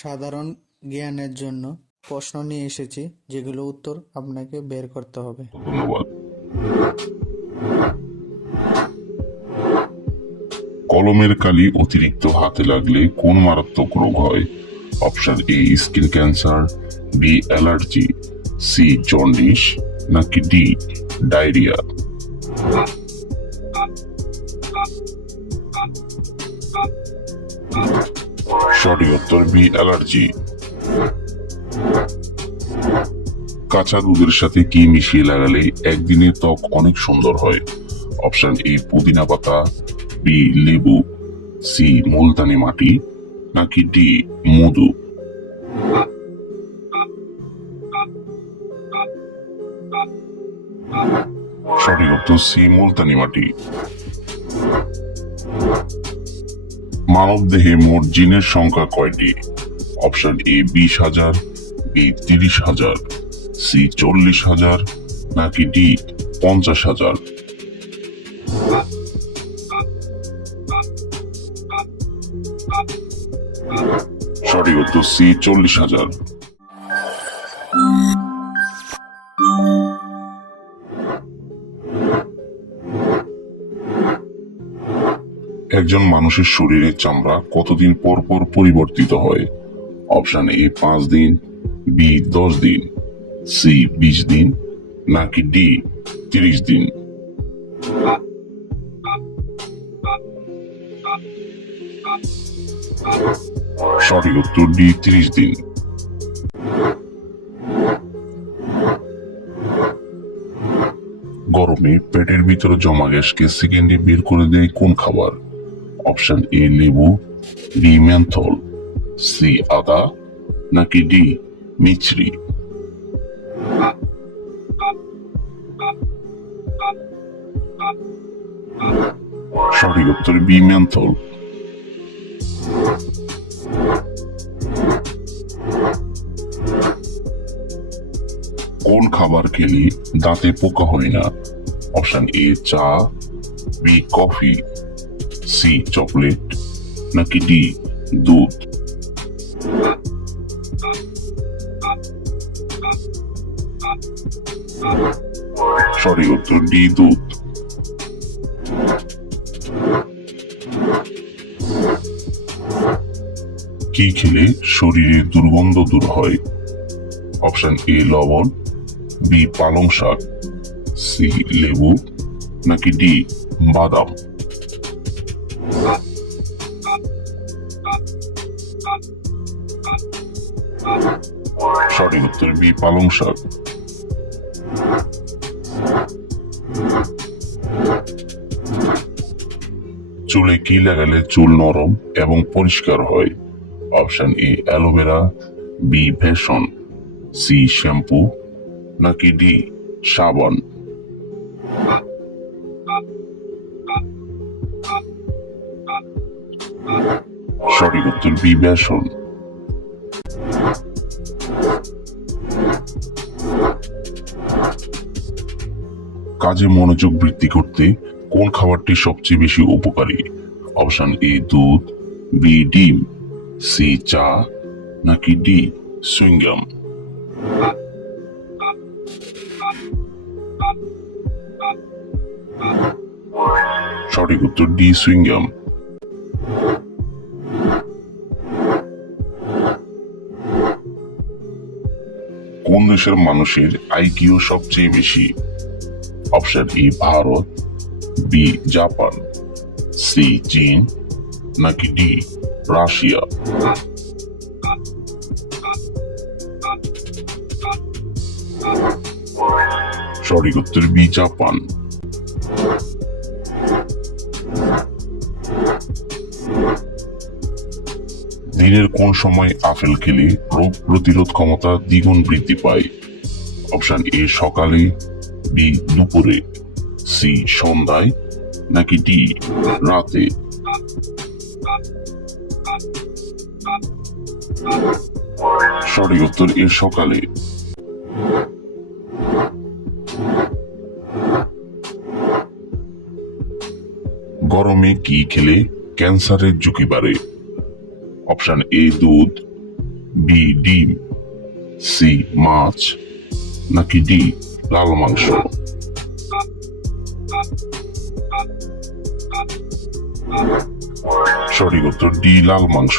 সাধারণ জ্ঞানের জন্য প্রশ্ন নিয়ে এসেছি, যেগুলো উত্তর আপনাকে বের করতে হবে। ধন্যবাদ। কলমের কালি অতিরিক্ত হাতে লাগলে কোন মারাত্মক রোগ হয়? Option A skin cancer, B allergy, C jaundice, নাকি ডি ডায়রিয়া। সঠিক উত্তর বি অ্যালার্জি। কাঁচা দুধের সাথে কি মিশিয়ে লাগালে একদিনে ত্বক অনেক সুন্দর হয়? অপশন এ পুদিনা পাতা, বি লেবু, সি মুলতানি মাটি, নাকি ডি মধু। সঠিক উত্তর সি মুলতানি মাটি। মানব দেহে মোট জিনের সংখ্যা কয়টি? অপশন এ 20,000, বি 30,000, সি 40,000, নাকি ডি 50,000। সঠিক উত্তর সি 40,000। একজন মানুষের শরীরের চামড়া কতদিন পর পর পরিবর্তিত হয়? অপশন এ 5 দিন, বি 10 দিন, সি 20 দিন, নাকি ডি 30 দিন। সঠিক উত্তর ডি 30 দিন। গরমে পেটের ভিতরে জমা গ্যাসকে সেকেন্ডে বের করে দেয় কোন খাবার? অপশন এ লেবু, বি মেন্থল, সি আদা, নাকি ডি মিছরি। সঠিক উত্তর বি মেন্থল। কোন খাবার খেলে দাঁতে পোকা হয় না? অপশন এ চা, বি কফি, সি চকলেট, নাকি ডি দুধ। সঠিক উত্তর ডি দুধ। কি খেলে শরীরে দুর্গন্ধ দূর হয়? অপশন এ লবণ, বি পালং শাক, সি লেবু, নাকি ডি বাদাম। সঠিক উত্তর বি পালং শাক। চুলে কি লাগালে চুল নরম এবং পরিষ্কার হয়? অপশন এ অ্যালোভেরা, বি বেসন, সি শ্যাম্পু, নাকি ডি সাবান। সঠিক উত্তর বি বেসন। কাজে মনোযোগ বৃদ্ধি করতে কোন খাবারটি সবচেয়ে বেশি উপকারী? অপশন এ দুধ, বি ডিম, সি চা, নাকি ডি সুইংগাম। সঠিক উত্তর ডি সুইংগাম। কোন দেশের মানুষের আইকিউ সবচেয়ে বেশি? Option A Bharat, B Japan, C চীন, নাকি ডি রাশিয়া। সঠিক উত্তর বি জাপান। দিনের কোন সময় আপেল খেলে রোগ প্রতিরোধ ক্ষমতা দ্বিগুণ বৃদ্ধি পায়? অপশন এ সকালে, বি দুপুরে, সি সন্ধ্যায়, নাকি ডি রাতে। সঠিক উত্তর এ সকালে। গরমে কি খেলে ক্যান্সারের ঝুঁকি বাড়ে? অপশন এ দুধ, বি ডিম, সি মাছ, নাকি ডি লাল মাংস? সঠিক উত্তর ডি লাল মাংস।